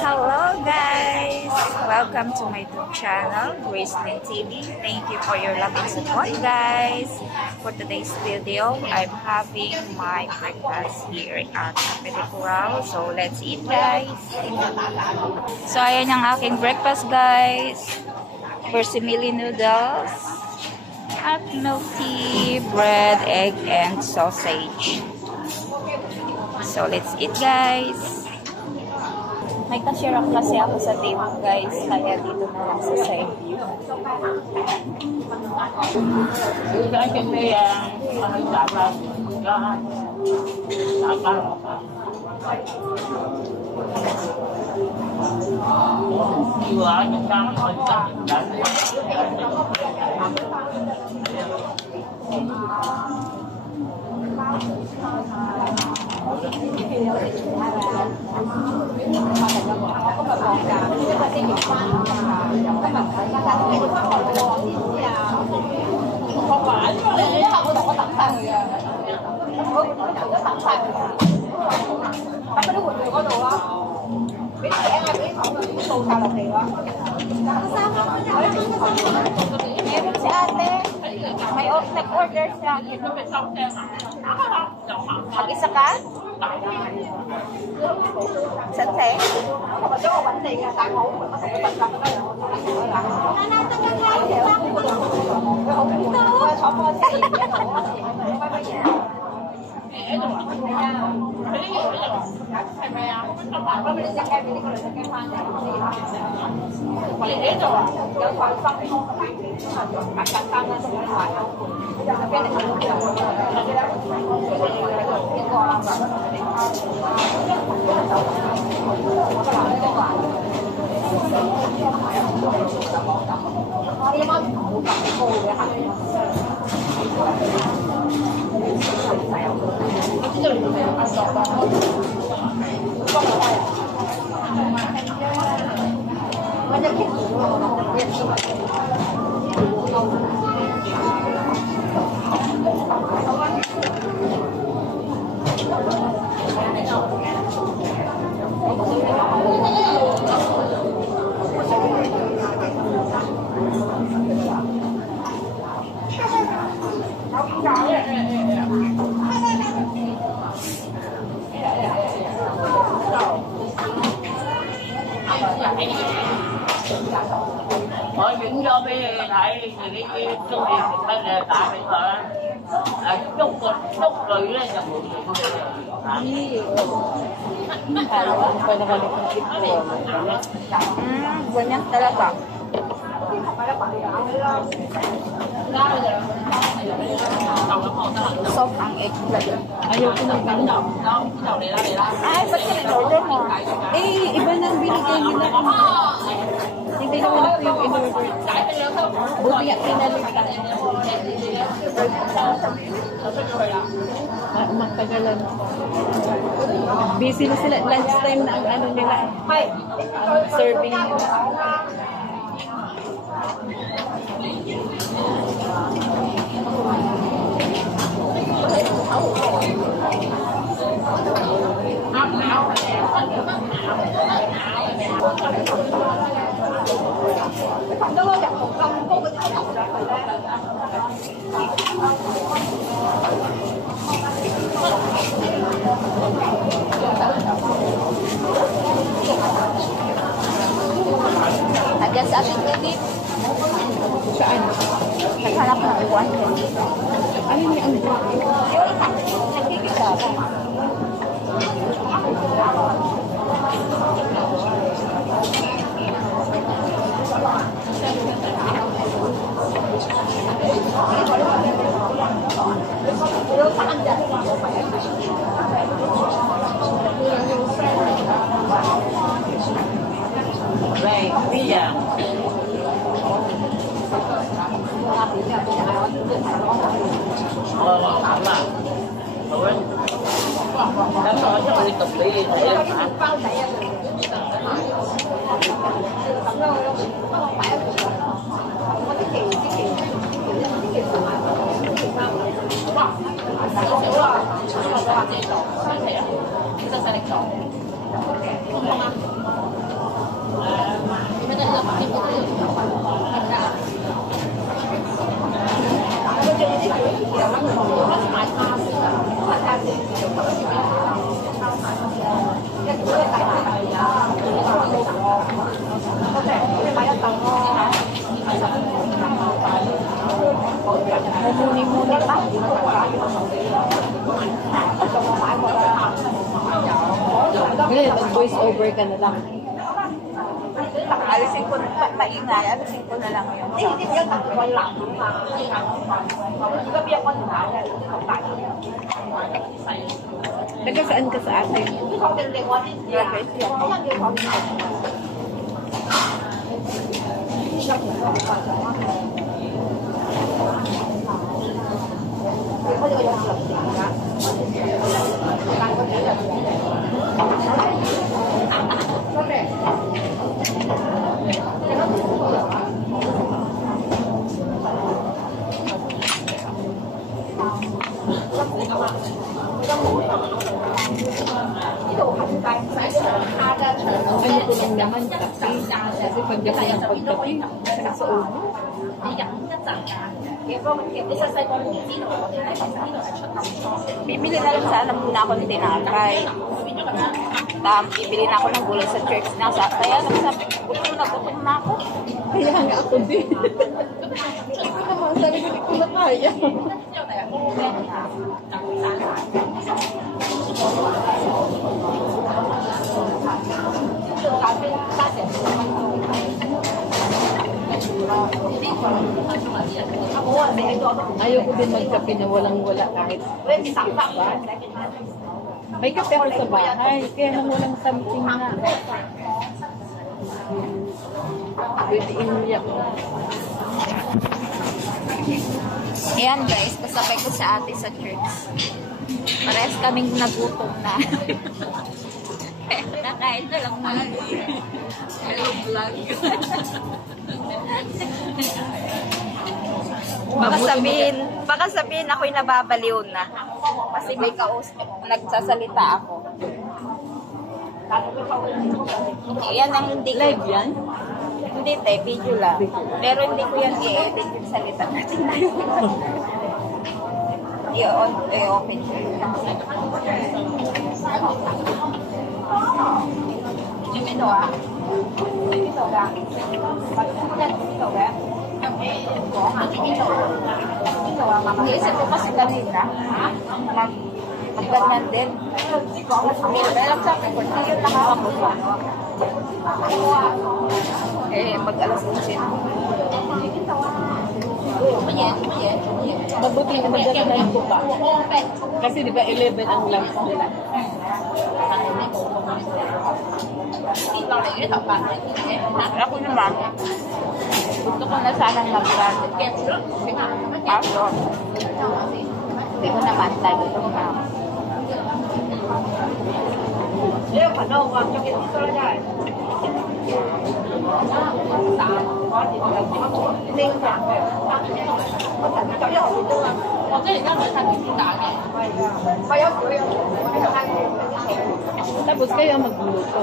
Hello guys! Welcome to my YouTube channel, Gracelyn TV. Thank you for your love and support guys. For today's video, I'm having my breakfast here at Cafe de Corral. So let's eat guys! So ayan ang aking breakfast guys. Versimili noodles at milk tea, bread, egg, and sausage. So let's eat guys! May ka-share up kasi ako sa table guys, kaya dito na lang sa side view. Si ate, may nag-order siya. Mag-isa ka? Saan sa'yo? Tôi chuyển cho bây giờ thấy thì cái trung điểm của mình là tại bây giờ chúc rồi lên là một Ganyan talaga. Soft ang egg talaga. Ayaw ko ng ganda. Ay, ba't ka nag-order mo? Eh, iba na ang binigay nila. Hindi naman ako yung in-order. Buti nga pinalitan. Magtagalan. Busy na sila. Lunchtime na ang ano nila. Ang serving nila. Hanggang sa ating edit. Saan? Naghanap ng uwan. Ano yung ang Yung isa, nagkikita ako. Right, yeah. Tạm à. Rồi. Đánh nói cho mình tập đi thì em phải. Mumuni-muni pa. Ngayon, mag-voice over ka na lang. Alisin ko, maingay, alisin ko na lang yun. Taga saan ka sa atin? Ano ko lang naman kape. Kasi pagdating ng pagkape, sakit sa ulo. Bibili na lang sana muna ako ng tinapay. Bibili na ako ng gulay sa church. Kaya nagsabi, gutom na ako. Kaya nga ako din. Sabi ko, di ko na kaya. Ayaw ko din magkape na walang-wala kahit ba? May kape ako sa bahay, kaya nang walang something na. Pwede inuyak. Ayan guys, kasabay ko sa ate sa church. Parehas kaming nagutom na. Nakain na lang muna. Hello vlog. Baka sabihin ako'y nababaliw na. Kasi may nagsasalita ako. Yan ang hindi Live yan? Hindi tayo, video lang. Pero hindi ko yan i-edit yung salita natin. I-open ko yun. Ito ah. Ito ba? Naisip ko kasi kanina, magganyan din. Dahil ang sabi ko, yun nakakapos. Mag-alas 11. Mabuti na magdadaan ko pa. Kasi di ba 11 ang lunch nila? Ako naman, gusto ko na sanang mag-run. Kaso, hindi ko naman tayo gusto na. Tapos kayo magluluto.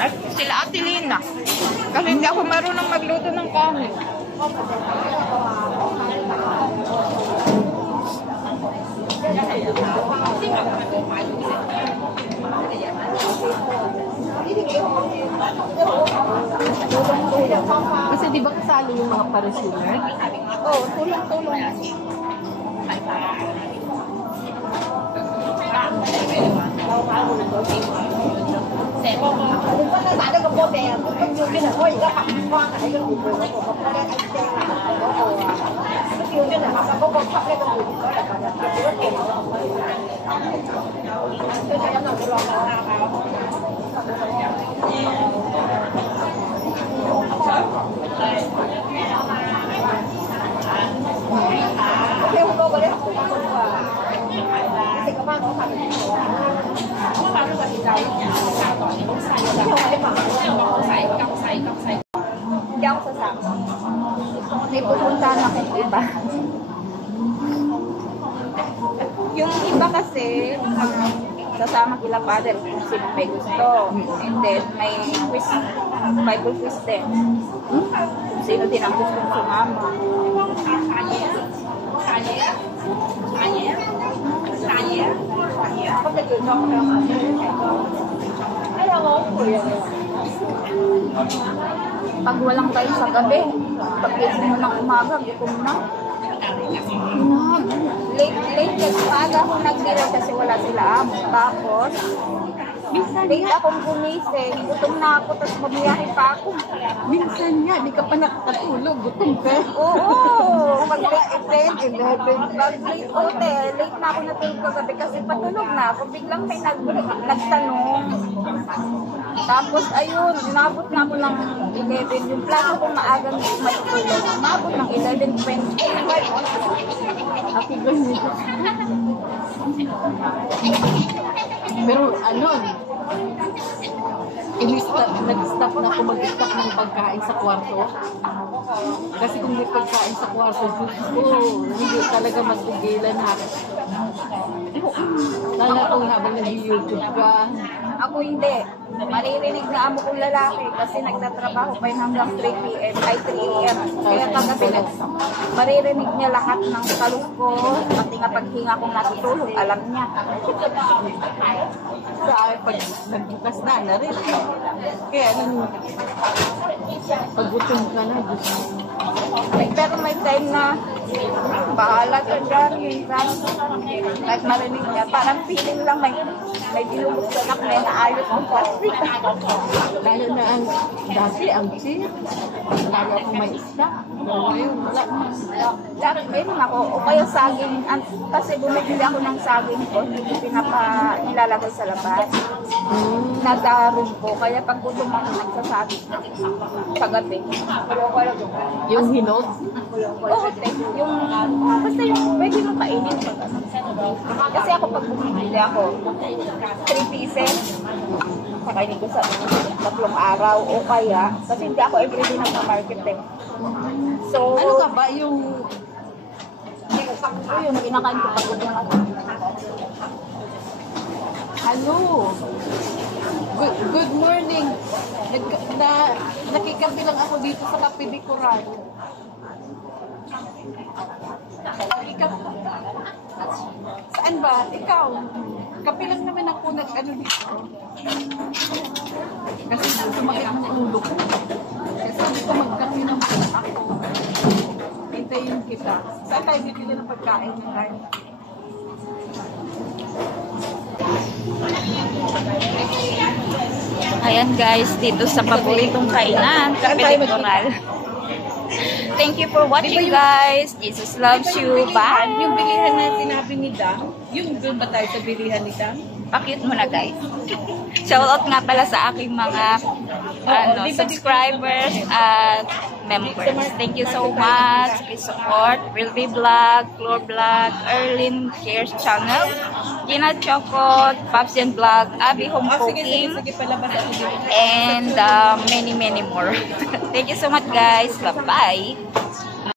At sila Ate Lina. Kasi hindi ako marunong magluto ng kanin. Kasi di ba kasali yung mga parasumer? Oo, tulong-tulong. Hindi ako sasama. May pupuntahan akong iba. Yung iba kasi, sasama kila father kung sino may gusto. And then, may quiz, Bible quiz din. Kung sino din ang gusto sumama. Pag walang kayo sa gabi, Pag-gising mo ng umaga, gutom na. Late kasi maaga ako nagdila kasi wala sila amo. Tapos, late akong gumising. Gutom na ako, tapos bumiyahe pa ako. Minsan nga, di ka pa nakatulog. Gutom ka. Oo, mag-late 11. Mag-late hotel. Late na ako natulog kagabi kasi patulog na ako. Biglang may nagtanong. Tapos ayun, inabot na ako ng 11. Yung plano kong maagang matutulog. Inabot ng 11:20. Happy birthday. Pero ano, nag-stop na ako mag-stop ng pagkain sa kwarto. Kasi kung may pagkain sa kwarto, hindi talaga matigilan ha. Lalo kung habang nag-YouTube ka. Ako hindi. Maririnig na amo kong lalaki kasi nagtatrabaho pa yun hanggang 3 p.m. ay 3 a.m. Kaya kagabi maririnig niya lahat ng talong ko, pati nga paghinga kong natutulog, alam niya. Sa pag nagbukas na, narinig. Kaya nung paggutom ka na, gusto mo. Pero may time na bahala ka dyan, minsan. Kahit marinig niya, parang feeling lang may dinubog sa anak na naayos ang plastic. Lalo na ang dati, ang chip. Lalo akong may isda. Ngayon, wala na. Dati meron ako, o kaya saging, kasi bumibili ako ng saging ko, hindi ko nilalagay sa labas. Nasa room ko, kaya pag gutom ako nagsasaging sa gabi. Yung hinog? Oo, yung, basta yung pwede mo kainin. Kasi ako pag bumibili ako, 3 pieces, kakainin ko sa 3 araw, o kaya, kasi hindi ako everyday nagpa-market eh. So, Ano ka ba yung yung kinakain ko pag gutom ako. ano? Good morning. Nakikapi lang ako dito sa Kape de Coral. Saan ba? Ikaw? Kape lang naman ako nag-ano dito. Kasi sumakit ang ulo ko. Kasi sabi ko magkape ng ako. Hintayin kita. Saan tayo bibili ng pagkain ng tayo? Ayan guys, dito sa paboritong kainan, Kape de Coral. Thank you for watching guys. Jesus loves you. Bye! Yung bilihan na sinabi ni Dam, yung doon ba tayo sa bilihan ni Dam? Pakit mo na guys. Shoutout nga pala sa aking mga subscribers at members. Thank you so much. Please support Will Be Vlog, Floor Vlog, Erlyn Cares Channel, Gina Chocot, Pops and Vlog, Abby Home Cooking, and many more. Thank you so much guys. Bye-bye.